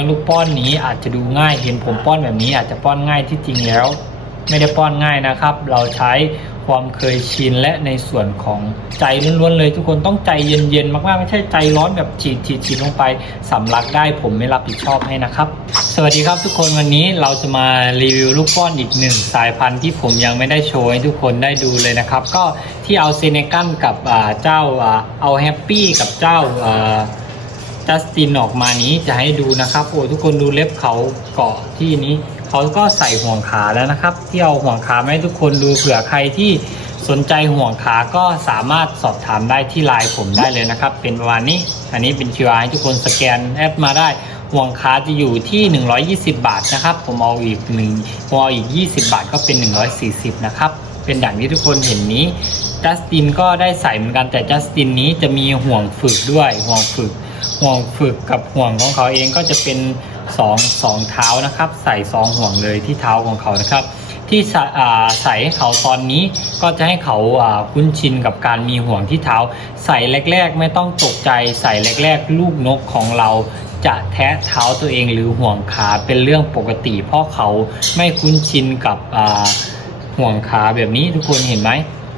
งลูกป้อนนี้อาจจะดูง่ายเห็นผมป้อนแบบนี้อาจจะป้อนง่ายที่จริงแล้ว ไม่ได้ป้อนง่ายนะครับ เราใช้ความเคยชินและในส่วนของใจล้วนๆเลย ทุกคนต้องใจเย็นๆมากๆไม่ใช่ใจร้อนแบบฉีดฉีดฉีดลงไปสำลักได้ผมไม่รับผิดชอบให้นะครับ สวัสดีครับทุกคนวันนี้เราจะมารีวิวลูกป้อนอีกหนึ่งสายพันธุ์ที่ผมยังไม่ได้โชว์ให้ทุกคนได้ดูเลยนะครับ ก็ที่เอาเซเนกันกับเจ้าเอาแฮปปี้กับเจ้า อ่าจัสตินออกมานี้จะให้ดูนะครับโอ้ทุกคนดูเล็บเขาเกาะที่นี้เขาก็ใส่ห่วงขาแล้วนะครับ ที่เอาห่วงขาให้ทุกคนดูเผื่อใครที่สนใจห่วงขาก็สามารถสอบถามได้ที่ไลน์ผมได้เลยนะครับ เป็นประมาณนี้ อันนี้เป็น QR ให้ทุกคนสแกนแอปมาได้ห่วงขาจะอยู่ที่ 120 บาทนะครับ ผมเอาอีกหนึ่งผมเอาอีก 20 บาทก็เป็น 140 นะครับ เป็นอย่างที่ทุกคนเห็นนี้ จัสตินก็ได้ใส่เหมือนกันแต่จัสตินนี้จะมีห่วงฝึกด้วย ห่วงฝึก ห่วงฝึกกับห่วงของเขาเองก็จะเป็นสองสองเท้านะครับ ใส่สองห่วงเลยที่เท้าของเขานะครับ ที่ใส่ให้เขาตอนนี้ก็จะให้เขาาคุ้นชินกับการมีห่วงที่เท้า ใส่แรก ๆ ไม่ต้องตกใจใส่แรก ๆ ลูกนกของเราจะแทะเท้าตัวเองหรือห่วงขาเป็นเรื่องปกติ เพราะเขาไม่คุ้นชินกับห่วงขาแบบนี้ทุกคนเห็นไหม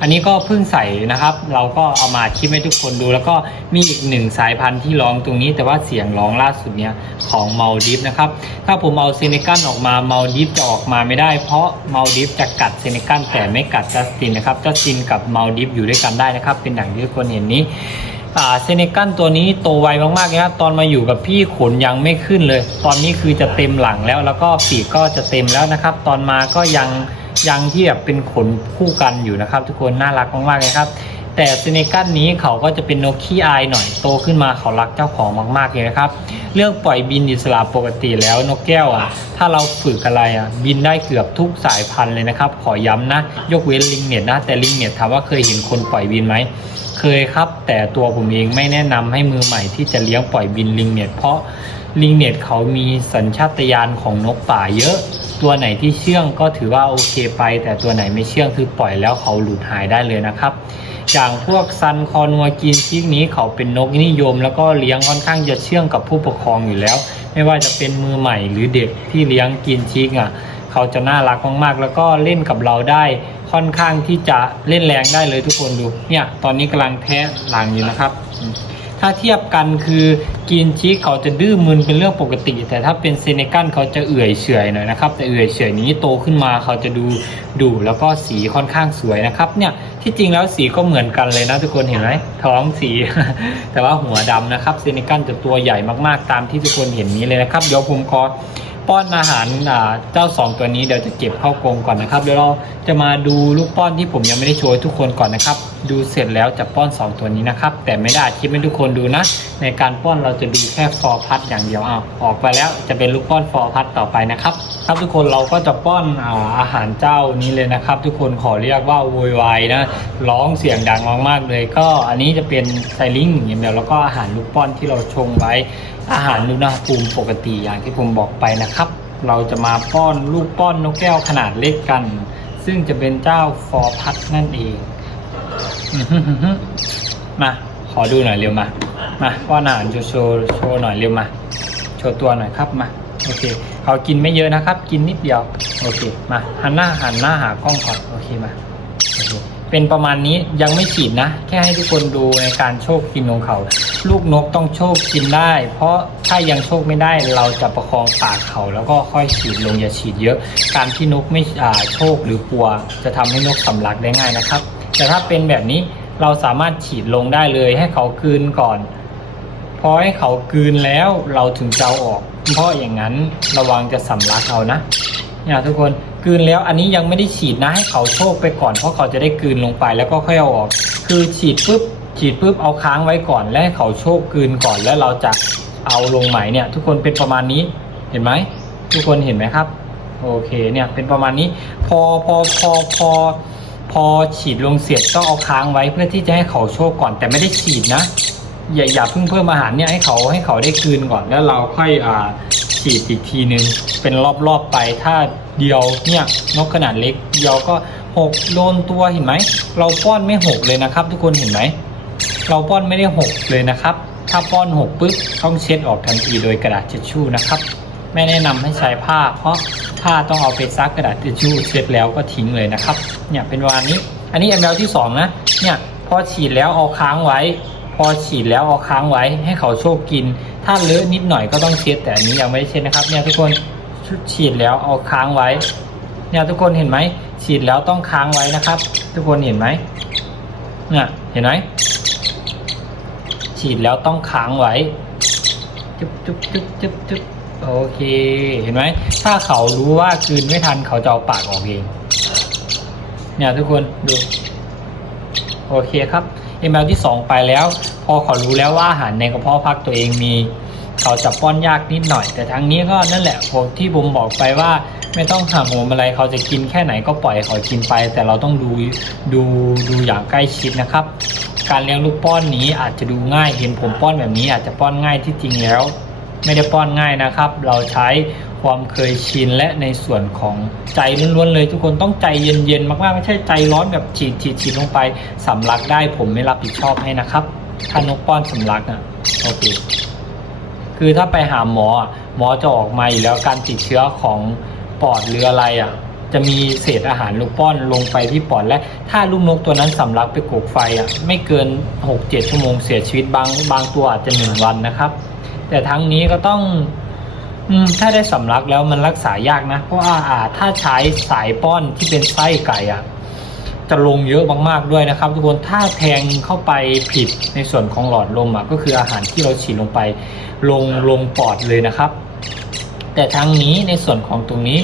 อันนี้ก็เพิ่งใส่นะครับ เราก็เอามาคลิปให้ทุกคนดู แล้วก็มีอีกหนึ่งสายพันธุ์ที่ร้องตรงนี้ แต่ว่าเสียงร้องล่าสุดเนี้ยของเมาดิฟนะครับ ถ้าผมเอาเซเนกันออกมาเมาดิฟจะออกมาไม่ได้ เพราะเมาดิฟจะกัดเซเนกันแต่ไม่กัดจัสตินนะครับจัสตินกับเมาดิฟอยู่ด้วยกันได้นะครับ เป็นอย่างที่ทุกคนเห็นนี้อ่าเซเนกันตัวนี้โตไวมากๆนะครับตอนมาอยู่กับพี่ขนยังไม่ขึ้นเลย ตอนนี้คือจะเต็มหลังแล้ว แล้วก็ปีกก็จะเต็มแล้วนะครับ ตอนมาก็ยัง ยังที่แบบเป็นขนคู่กันอยู่นะครับ ทุกคนน่ารักมากๆเลยครับ แต่เซเนกันนี้เขาก็จะเป็นนกขี้อายหน่อยโตขึ้นมาเขารักเจ้าของมากๆเลยนะครับ เรื่องปล่อยบินอิสระปกติแล้วนกแก้วอะ ถ้าเราฝึกอะไรอะบินได้เกือบทุกสายพันธุ์เลยนะครับ ขอย้ำนะ ยกเว้นลิงเน็ตนะแต่ลิงเน็ตถามว่าเคยเห็นคนปล่อยบินไหม เคยครับ แต่ตัวผมเองไม่แนะนำให้มือใหม่ที่จะเลี้ยงปล่อยบินลิงเน็ตเพราะลิงเน็ตเขามีสัญชาตญาณของนกป่าเยอะ ตัวไหนที่เชื่องก็ถือว่าโอเคไป แต่ตัวไหนไม่เชื่องคือปล่อยแล้วเขาหลุดหายได้เลยนะครับอย่างพวกซันคอนัวกินชิกนี้เขาเป็นนกนิยม แล้วก็เลี้ยงค่อนข้างจะเชื่องกับผู้ปกครองอยู่แล้ว ไม่ว่าจะเป็นมือใหม่หรือเด็กที่เลี้ยงกินชิกอะ เขาจะน่ารักมากๆ แล้วก็เล่นกับเราได้ ค่อนข้างที่จะเล่นแรงได้เลยทุกคนดู เนี่ยตอนนี้กำลังแทะหลังอยู่นะครับ ถ้าเทียบกันคือกินชิกเขาจะดื้อมึนเป็นเรื่องปกติ แต่ถ้าเป็นเซเนกันเขาจะเอื่อยเฉยหน่อยนะครับ แต่เอื่อยเฉยนี้โตขึ้นมาเขาจะดูดุแล้วก็สีค่อนข้างสวยนะครับ เนี่ยที่จริงแล้วสีก็เหมือนกันเลยนะทุกคนเห็นไหมท้องสี แต่ว่าหัวดำนะครับเซเนกันจะตัวใหญ่มากๆตามที่ทุกคนเห็นนี้เลยนะครับเดี๋ยวผมขอ ป้อนอาหารอ่าเจ้าสองตัวนี้เดี๋ยวจะเก็บเข้ากรงก่อนนะครับเดี๋ยวเราจะมาดูลูกป้อนที่ผมยังไม่ได้โชว์ทุกคนก่อนนะครับ ดูเสร็จแล้วจะป้อนสองตัวนี้นะครับ แต่ไม่ได้อัดคลิปให้ทุกคนดูนะ ในการป้อนเราจะดูแค่ฟอร์พัดอย่างเดียวอ้าวออกไปแล้วจะเป็นลูกป้อนฟอร์พัดต่อไปนะครับครับทุกคนเราก็จะป้อนอาอาหารเจ้านี้เลยนะครับ ทุกคนขอเรียกว่าโวยวายนะร้องเสียงดังมากๆเลย ก็อันนี้จะเป็นไซลิงอย่างเดียวแล้วก็อาหารลูกป้อนที่เราชงไว้ อาหารอุณหภูมิปกติอย่างที่ผมบอกไปนะครับ เราจะมาป้อนลูกป้อนนกแก้วขนาดเล็กกัน ซึ่งจะเป็นเจ้าฟอร์พัดนั่นเองมาขอดูหน่อยเร็วมา มาป้อนอาหารโชว์โชว์โชว์หน่อยเร็วมา โชว์ตัวหน่อยครับมาโอเคเขากินไม่เยอะนะครับ กินนิดเดียว โอเค มาหันหน้าหันหน้าหากล้องก่อนโอเคมา เป็นประมาณนี้ยังไม่ฉีดนะ แค่ให้ทุกคนดูในการโชคกินของเขา ลูกนกต้องโชคกินได้ เพราะถ้ายังโชคไม่ได้เราจะประคองปากเขา แล้วก็ค่อยฉีดลงอย่าฉีดเยอะ การที่นกไม่อ่าโชคหรือกลัว จะทำให้นกสำลักได้ง่ายนะครับ แต่ถ้าเป็นแบบนี้เราสามารถฉีดลงได้เลย ให้เขาคืนก่อนพอให้เขากืนแล้วเราถึงจะเอาออก เพราะอย่างนั้นระวังจะสำลักเอานะเนี่ยทุกคน กืนแล้วอันนี้ยังไม่ได้ฉีดนะให้เขาโชคไปก่อนเพราะเขาจะได้กืนลงไปแล้วก็ค่อยเอาออก คือฉีดปุ๊บฉีดปุ๊บเอาค้างไว้ก่อนแล้วให้เขาโชคกืนก่อนแล้วเราจะเอาลงใหมเนี่ย ทุกคนเป็นประมาณนี้เห็นไหมทุกคนเห็นไหมครับ โอเคเนี่ยเป็นประมาณนี้ พอพอพอพอพอฉีดลงเสร็จก็เอาค้างไว้เพื่อที่จะให้เขาโชคก่อนแต่ไม่ได้ฉีดนะ อย่าอย่าเพิ่งเพิ่มอาหารเนี่ยให้เขาให้เขาได้คืนก่อนแล้วเราค่อยอ่าฉีดอีกทีนึงเป็นรอบๆไปถ้าเดียวเนี่ยนกขนาดเล็กเดียวก็หกโดนตัวเห็นไหมเราป้อนไม่หกเลยนะครับ ทุกคนเห็นไหมเราป้อนไม่ได้หกเลยนะครับ ถ้าป้อนหกปึ๊บต้องเช็ดออกทันทีโดยกระดาษทิชชู่นะครับไม่แนะนำให้ใช้ผ้า เพราะผ้าต้องเอาไปซักกระดาษทิชชู่เช็ดแล้วก็ทิ้งเลยนะครับเนี่ยเป็นวันนี้ อันนี้ ml ที่สองนะเนี่ยพอฉีดแล้วเอาค้างไว้ พอฉีดแล้วเอาค้างไว้ให้เขาโชคกิน ถ้าเลอะนิดหน่อยก็ต้องเช็ดแต่อันนี้ยังไม่ได้เช็ดนะครับเนี่ยทุกคนฉีดแล้วเอาค้างไว้ เนี่ยทุกคนเห็นไหมฉีดแล้วต้องค้างไว้นะครับ ทุกคนเห็นไหมเนี่ยเห็นไหมฉีดแล้วต้องค้างไว้จุ๊บจุ๊บจุ๊บจุ๊บจุ๊บโอเค เห็นไหม ถ้าเขารู้ว่ากลืนไม่ทันเขาจะเอาปากออกเอง เนี่ยทุกคนดู โอเคครับ ml ที่ 2 ไปแล้ว พอเขารู้แล้วว่าอาหารในกระเพาะพักตัวเองมี เขาจะป้อนยากนิดหน่อย แต่ทางนี้ก็นั่นแหละผมที่ผมบอกไปว่าไม่ต้องหักโหมอะไรเขาจะกินแค่ไหนก็ปล่อยเขากินไป แต่เราต้องดูดูดูอย่างใกล้ชิดนะครับ การเลี้ยงลูกป้อนนี้อาจจะดูง่ายเห็นผมป้อนแบบนี้อาจจะป้อนง่ายที่จริงแล้ว ไม่ได้ป้อนง่ายนะครับ เราใช้ ความเคยชินและในส่วนของใจล้วนๆเลย ทุกคนต้องใจเย็นๆมากๆไม่ใช่ใจร้อนแบบฉีดฉีดฉีดลงไปสำลักได้ผมไม่รับผิดชอบให้นะครับถ้านกป้อนสำลักอะโอเคคือถ้าไปหาหมอหมอจะออกมาอยู่แล้วการติดเชื้อของปอดหรืออะไรอะจะมีเศษอาหารลูกป้อนลงไปที่ปอดและถ้าลูกนกตัวนั้นสำลักไปกกไฟอะไม่เกิน 6-7 ชั่วโมงเสียชีวิตบางบางตัวอาจจะหนึ่งวันนะครับ แต่ทั้งนี้ก็ต้อง อมถ้าได้สำลักแล้วมันรักษายากนะ เพราะว่าอ่าถ้าใช้สายป้อนที่เป็นไส้ไก่อะ จะลงเยอะมากๆด้วยนะครับ ทุกคนถ้าแทงเข้าไปผิดในส่วนของหลอดลมอะก็คืออาหารที่เราฉีดลงไป ลงลงปอดเลยนะครับ แต่ทั้งนี้ในส่วนของตรงนี้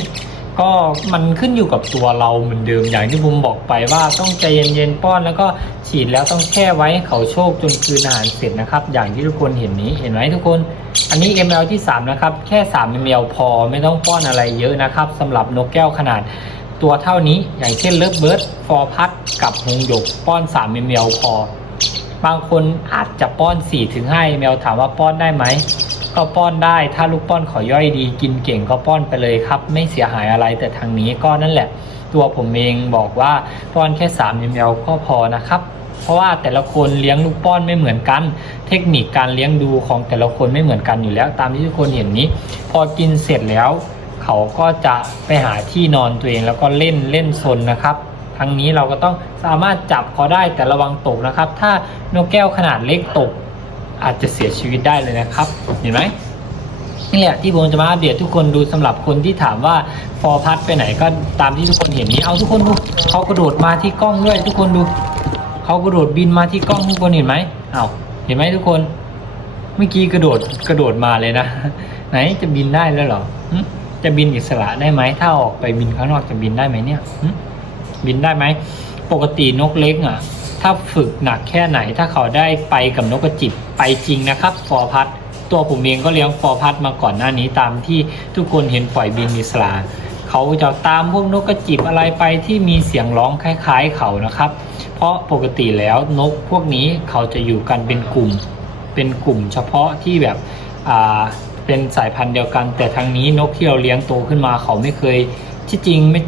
ก็มันขึ้นอยู่กับตัวเราเหมือนเดิมอย่างที่ผมบอกไปว่าต้องใจเย็นๆป้อน แล้วก็ฉีดแล้วต้องแช่ไว้ให้เขาโชคจนคืนอาหารเสร็จนะครับ อย่างที่ทุกคนเห็นนี้เห็นไหมทุกคน อันนี้ ml ที่ 3 นะครับ แค่ 3 ml พอไม่ต้องป้อนอะไรเยอะนะครับสำหรับนกแก้วขนาดตัวเท่านี้อย่างเช่นเลิฟเบิร์ดฟอร์พัดกับหงหยกป้อน 3 ml พอ บางคนอาจจะป้อน 4-5 ml ถามว่าป้อนได้ไหม ก็ป้อนได้ ถ้าลูกป้อนขอย่อยดี กินเก่งก็ป้อนไปเลยครับ ไม่เสียหายอะไรแต่ทางนี้ก็นั่นแหละ ตัวผมเองบอกว่าป้อนแค่3 ml ก็พอนะครับ เพราะว่าแต่ละคนเลี้ยงลูกป้อนไม่เหมือนกัน เทคนิคการเลี้ยงดูของแต่ละคนไม่เหมือนกันอยู่แล้ว ตามที่ทุกคนเห็นนี้ พอกินเสร็จแล้ว เขาก็จะไปหาที่นอนตัวเองแล้วก็เล่นเล่นซนนะครับทั้งนี้เราก็ต้องสามารถจับเขาได้แต่ระวังตกนะครับ ถ้านกแก้วขนาดเล็กตก อาจจะเสียชีวิตได้เลยนะครับ เห็นไหมนี่แหละที่ผมจะมาอัปเดตทุกคนดูสำหรับคนที่ถามว่าฟอร์พัดไปไหนก็ตามที่ทุกคนเห็นนี้เอาทุกคนดูเขากระโดดมาที่กล้องด้วยทุกคนดูเขากระโดดบินมาที่กล้องทุกคนเห็นไหมเอาเห็นไหมทุกคนเมื่อกี้กระโดดกระโดดมาเลยนะ ไหนจะบินได้แล้วหรอจะบินอิสระได้ไหมถ้าออกไปบินข้างนอกจะบินได้ไหมเนี่ยบินได้ไหมปกตินกเล็กอะ ถ้าฝึกหนักแค่ไหน ถ้าเขาได้ไปกับนกกระจิบไปจริงนะครับฟอร์พัดตัวผมเองก็เลี้ยงฟอร์พัดมาก่อนหน้านี้ตามที่ทุกคนเห็นปล่อยบินอิสระเขาจะตามพวกนกกระจิบอะไรไปที่มีเสียงร้องคล้าย ๆ เขานะครับ เพราะปกติแล้วนกพวกนี้เขาจะอยู่กันเป็นกลุ่ม เป็นกลุ่มเฉพาะที่แบบอ่าเป็นสายพันธุ์เดียวกัน แต่ทางนี้นกที่เราเลี้ยงโตขึ้นมาเขาไม่เคยที่จริงไม่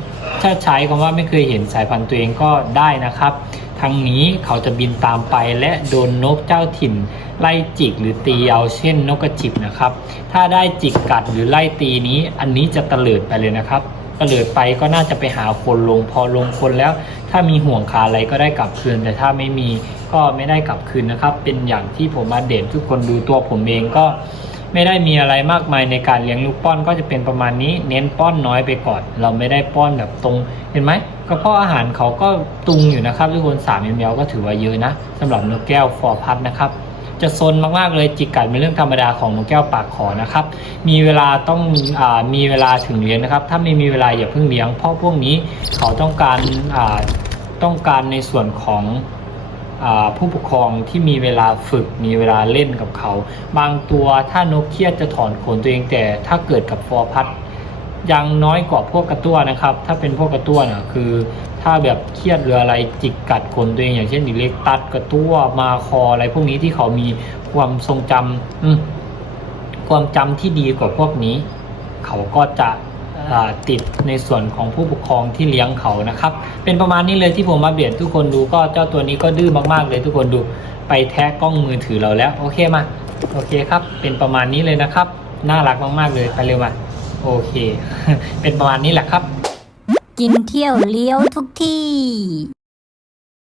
ถ้าใช้คำว่าไม่เคยเห็นสายพันธุ์ตัวเองก็ได้นะครับ ทางนี้เขาจะบินตามไปและโดนนกเจ้าถิ่น ไล่จิกหรือตีเอาเช่นนกกระจิบนะครับ ถ้าได้จิกกัดหรือไล่ตีนี้ อันนี้จะตะเลิดไปเลยนะครับตะเลิดไปก็น่าจะไปหาคนลงพอลงคนแล้ว ถ้ามีห่วงขาอะไรก็ได้กลับคืน แต่ถ้าไม่มีก็ไม่ได้กลับคืนนะครับ เป็นอย่างที่ผมมาเด่นทุกคนดูตัวผมเองก็ไม่ได้มีอะไรมากมายในการเลี้ยงลูกป้อนก็จะเป็นประมาณนี้ เน้นป้อนน้อยไปก่อน เราไม่ได้ป้อนแบบตรงเห็นไหม กระเพาะอาหารเขาก็ตุงอยู่นะครับทุกคน3ามเมลก็ถือว่าเยอะนะสำหรับนกแก้วฟอร์พัดนะครับจะซนมากๆเลยจิกกัดเป็นเรื่องธรรมดาของนกแก้วปากขอนะครับ มีเวลาต้องอมีเวลาถึงเลี้ยงนะครับ ถ้าไม่มีเวลาอย่าเพิ่งเลี้ยง เพราะพวกนี้เขาต้องการต้องการในส่วนของผู้ปกครองที่มีเวลาฝึกมีเวลาเล่นกับเขา บางตัวถ้านกเครียดจะถอนขนตัวเองแต่ถ้าเกิดกับฟอร์พัด ยังน้อยกว่าพวกกระตั้วนะครับ ถ้าเป็นพวกกระตั้วน่ะคือ ถ้าแบบเครียดหรืออะไรจิกกัดขนตัวเองอย่างเช่นดิเล็กตัดกระตั้วมาคออะไรพวกนี้ที่เขามีความทรงจำอืความจำที่ดีกว่าพวกนี้ เขาก็จะติดในส่วนของผู้ปกครองที่เลี้ยงเขานะครับ เป็นประมาณนี้เลยที่ผมมาเบียดทุกคนดูก็เจ้าตัวนี้ก็ดื้อมากๆเลยทุกคนดูไปแทะกล้องมือถือเราแล้ว โอเคมาโอเคครับ เป็นประมาณนี้เลยนะครับ น่ารักมากๆเลยไปเร็วมา โอเค เป็นประมาณนี้แหละครับ กินเที่ยวเลี้ยวทุกที่